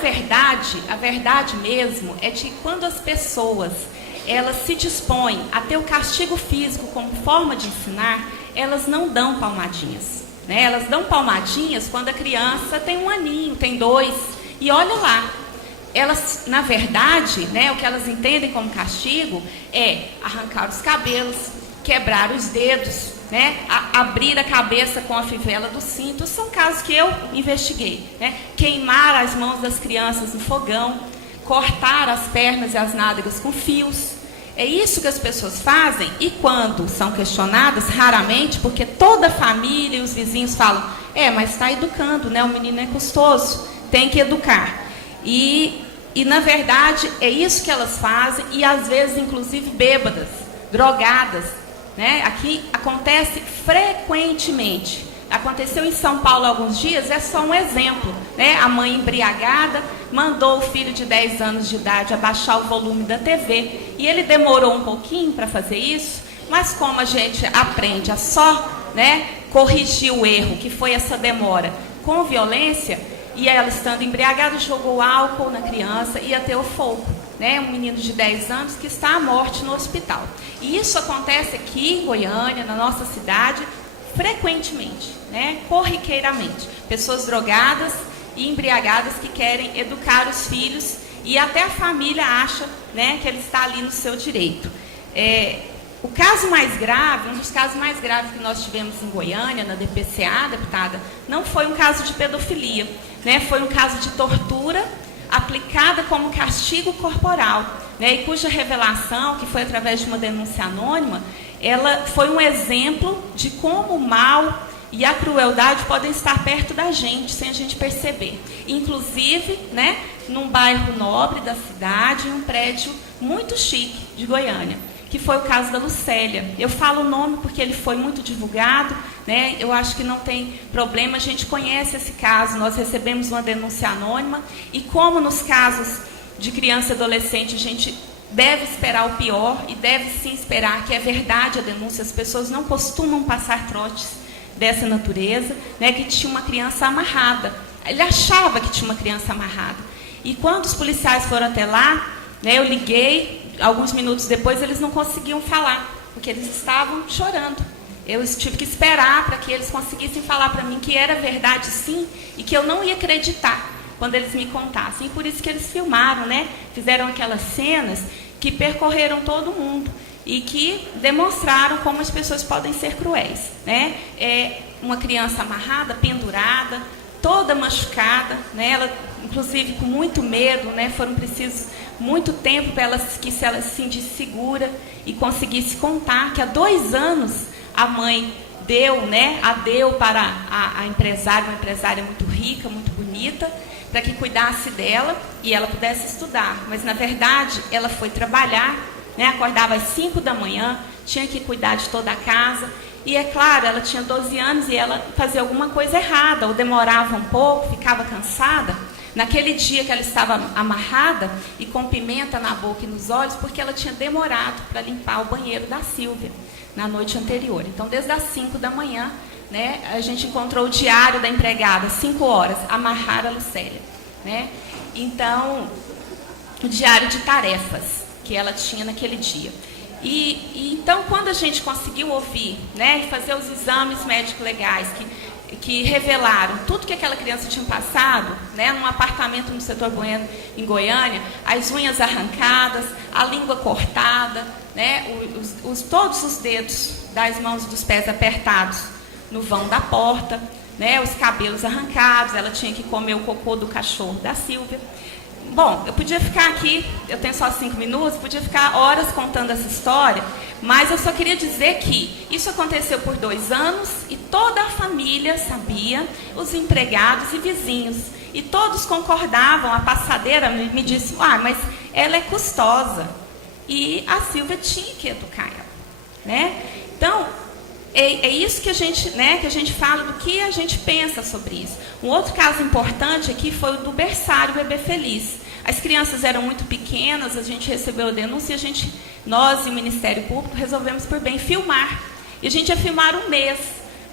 verdade, a verdade mesmo é que quando as pessoas elas se dispõem a ter o castigo físico como forma de ensinar, elas não dão palmadinhas, né? Elas dão palmadinhas quando a criança tem 1 aninho, tem 2, e olha lá. Elas, na verdade, né, o que elas entendem como castigo é arrancar os cabelos, quebrar os dedos, né, abrir a cabeça com a fivela do cinto. São casos que eu investiguei, né? Queimar as mãos das crianças no fogão, cortar as pernas e as nádegas com fios. É isso que as pessoas fazem, e quando são questionadas, raramente, porque toda a família e os vizinhos falam, mas está educando, né? O menino é custoso, tem que educar. E na verdade, é isso que elas fazem, e às vezes, inclusive, bêbadas, drogadas, né? Aqui acontece frequentemente. Aconteceu em São Paulo há alguns dias, é só um exemplo, né? A mãe embriagada mandou o filho de 10 anos de idade abaixar o volume da TV, e ele demorou um pouquinho para fazer isso, mas como a gente aprende a só, né, corrigir o erro, que foi essa demora, com violência, e ela estando embriagada, jogou álcool na criança e ateu fogo, né? Um menino de 10 anos que está à morte no hospital. E isso acontece aqui em Goiânia, na nossa cidade, frequentemente, né? Corriqueiramente. Pessoas drogadas e embriagadas que querem educar os filhos, e até a família acha, né, que ele está ali no seu direito. O caso mais grave, um dos casos mais graves que nós tivemos em Goiânia, na DPCA, deputada, não foi um caso de pedofilia, né? Foi um caso de tortura aplicada como castigo corporal, né? E cuja revelação, que foi através de uma denúncia anônima, ela foi um exemplo de como o mal e a crueldade podem estar perto da gente, sem a gente perceber. Inclusive, né, num bairro nobre da cidade, em um prédio muito chique de Goiânia, que foi o caso da Lucélia. Eu falo o nome porque ele foi muito divulgado, né? Eu acho que não tem problema, a gente conhece esse caso, nós recebemos uma denúncia anônima, e como nos casos de criança e adolescente a gente deve esperar o pior, e deve sim esperar que é verdade a denúncia, as pessoas não costumam passar trotes dessa natureza, né? Que tinha uma criança amarrada, ele achava que tinha uma criança amarrada, e quando os policiais foram até lá, né, eu liguei, alguns minutos depois eles não conseguiam falar, porque eles estavam chorando. Eu tive que esperar para que eles conseguissem falar para mim que era verdade sim, e que eu não ia acreditar quando eles me contassem. E por isso que eles filmaram, né? Fizeram aquelas cenas que percorreram todo mundo e que demonstraram como as pessoas podem ser cruéis, né? Uma criança amarrada, pendurada, toda machucada, né? Ela, inclusive, com muito medo, né? Foram precisos muito tempo para ela que se ela se sentisse segura e conseguisse contar que há 2 anos a mãe deu, né? Deu para a empresária, uma empresária muito rica, muito bonita, para que cuidasse dela e ela pudesse estudar. Mas, na verdade, ela foi trabalhar, né? Acordava às 5 da manhã, tinha que cuidar de toda a casa. E, é claro, ela tinha 12 anos e ela fazia alguma coisa errada, ou demorava um pouco, ficava cansada. Naquele dia que ela estava amarrada e com pimenta na boca e nos olhos, porque ela tinha demorado para limpar o banheiro da Sílvia na noite anterior. Então, desde as 5 da manhã, né, a gente encontrou o diário da empregada, 5 horas, amarrar a Lucélia, né? Então, o diário de tarefas que ela tinha naquele dia. Então, quando a gente conseguiu ouvir, né, fazer os exames médicos legais que revelaram tudo que aquela criança tinha passado, né, num apartamento no setor Bueno, em Goiânia, as unhas arrancadas, a língua cortada, né, todos os dedos das mãos e dos pés apertados no vão da porta, né, os cabelos arrancados, ela tinha que comer o cocô do cachorro da Sílvia. Bom, eu podia ficar aqui, eu tenho só 5 minutos, podia ficar horas contando essa história, mas eu só queria dizer que isso aconteceu por 2 anos e toda a família sabia, os empregados e vizinhos, e todos concordavam. A passadeira me disse, mas ela é custosa, e a Sílvia tinha que educar ela, né? Então, é isso que a gente, né, que a gente fala, do que a gente pensa sobre isso. Um outro caso importante aqui foi o do berçário Bebê Feliz. As crianças eram muito pequenas, a gente recebeu a denúncia e nós e o Ministério Público resolvemos por bem filmar. E a gente ia filmar 1 mês,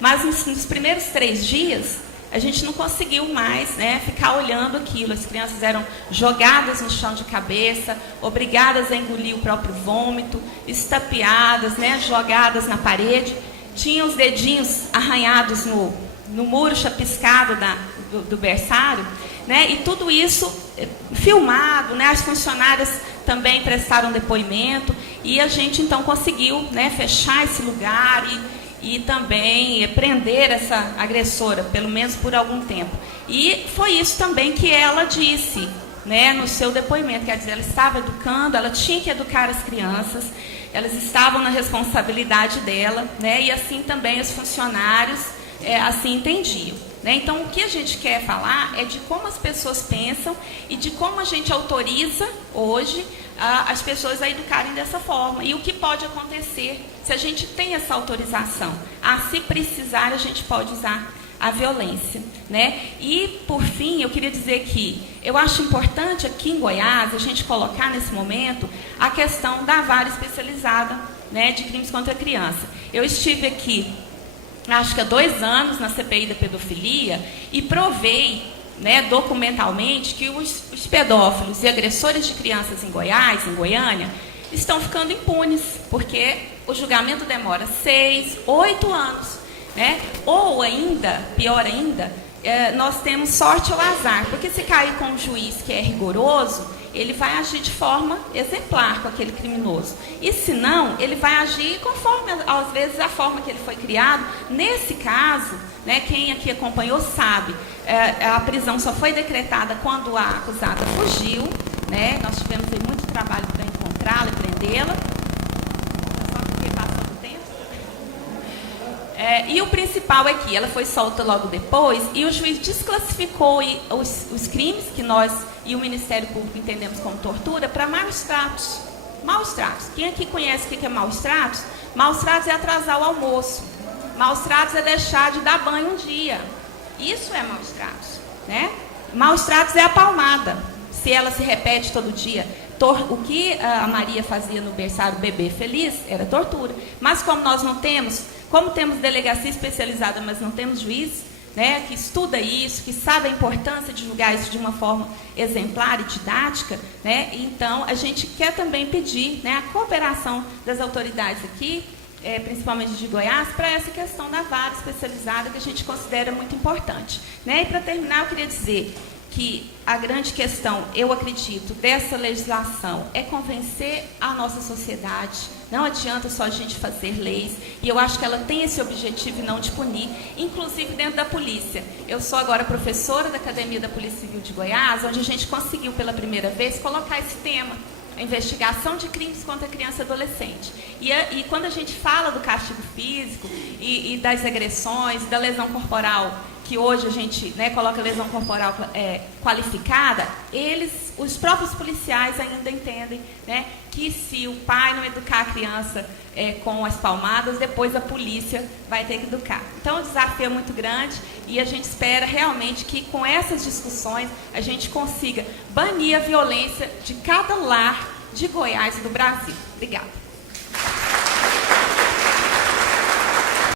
mas nos primeiros 3 dias a gente não conseguiu mais, né, ficar olhando aquilo. As crianças eram jogadas no chão de cabeça, obrigadas a engolir o próprio vômito, estapeadas, né, jogadas na parede, tinham os dedinhos arranhados no muro chapiscado do berçário, né, e tudo isso filmado, né, as funcionárias também prestaram depoimento, e a gente então conseguiu, né, fechar esse lugar e também prender essa agressora, pelo menos por algum tempo. E foi isso também que ela disse, né, no seu depoimento, quer dizer, ela estava educando, ela tinha que educar as crianças, elas estavam na responsabilidade dela, né, e assim também os funcionários assim entendiam. Né? Então, o que a gente quer falar é de como as pessoas pensam e de como a gente autoriza hoje as pessoas a educarem dessa forma. E o que pode acontecer se a gente tem essa autorização. Se precisar, a gente pode usar a violência. Né? E, por fim, eu queria dizer que eu acho importante aqui em Goiás a gente colocar nesse momento a questão da vara especializada, né, de crimes contra a criança. Eu estive aqui, acho que há 2 anos, na CPI da pedofilia, e provei, né, documentalmente, que os pedófilos e agressores de crianças em Goiás, em Goiânia, estão ficando impunes, porque o julgamento demora 6, 8 anos. Né? Ou ainda, pior ainda, nós temos sorte ou azar, porque se cair com um juiz que é rigoroso, ele vai agir de forma exemplar com aquele criminoso. E se não, ele vai agir conforme, às vezes, a forma que ele foi criado. Nesse caso, né, quem aqui acompanhou sabe, a prisão só foi decretada quando a acusada fugiu. Né? Nós tivemos aí muito trabalho para encontrá-la e prendê-la. Só porque passou do tempo. E o principal é que ela foi solta logo depois e o juiz desclassificou os crimes que nós e o Ministério Público entendemos como tortura para maus tratos. Maus tratos. Quem aqui conhece o que é maus tratos? Maus tratos é atrasar o almoço. Maus tratos é deixar de dar banho um dia. Isso é maus tratos. Né? Maus tratos é a palmada. Se ela se repete todo dia. O que a Maria fazia no berçário Bebê Feliz era tortura. Mas como nós não temos, como temos delegacia especializada, mas não temos juiz, né, que estuda isso, que sabe a importância de julgar isso de uma forma exemplar e didática, né, então a gente quer também pedir, né, a cooperação das autoridades aqui, principalmente de Goiás, para essa questão da vara especializada que a gente considera muito importante. Né? E para terminar, eu queria dizer que a grande questão, eu acredito, dessa legislação é convencer a nossa sociedade. Não adianta só a gente fazer leis, e eu acho que ela tem esse objetivo e não de punir, inclusive dentro da polícia. Eu sou agora professora da Academia da Polícia Civil de Goiás, onde a gente conseguiu pela primeira vez colocar esse tema, a investigação de crimes contra criança e adolescente. E quando a gente fala do castigo físico e das agressões, da lesão corporal, que hoje a gente, né, coloca lesão corporal qualificada, os próprios policiais ainda entendem, né, que se o pai não educar a criança com as palmadas, depois a polícia vai ter que educar. Então o desafio é muito grande e a gente espera realmente que com essas discussões a gente consiga banir a violência de cada lar de Goiás e do Brasil. Obrigada.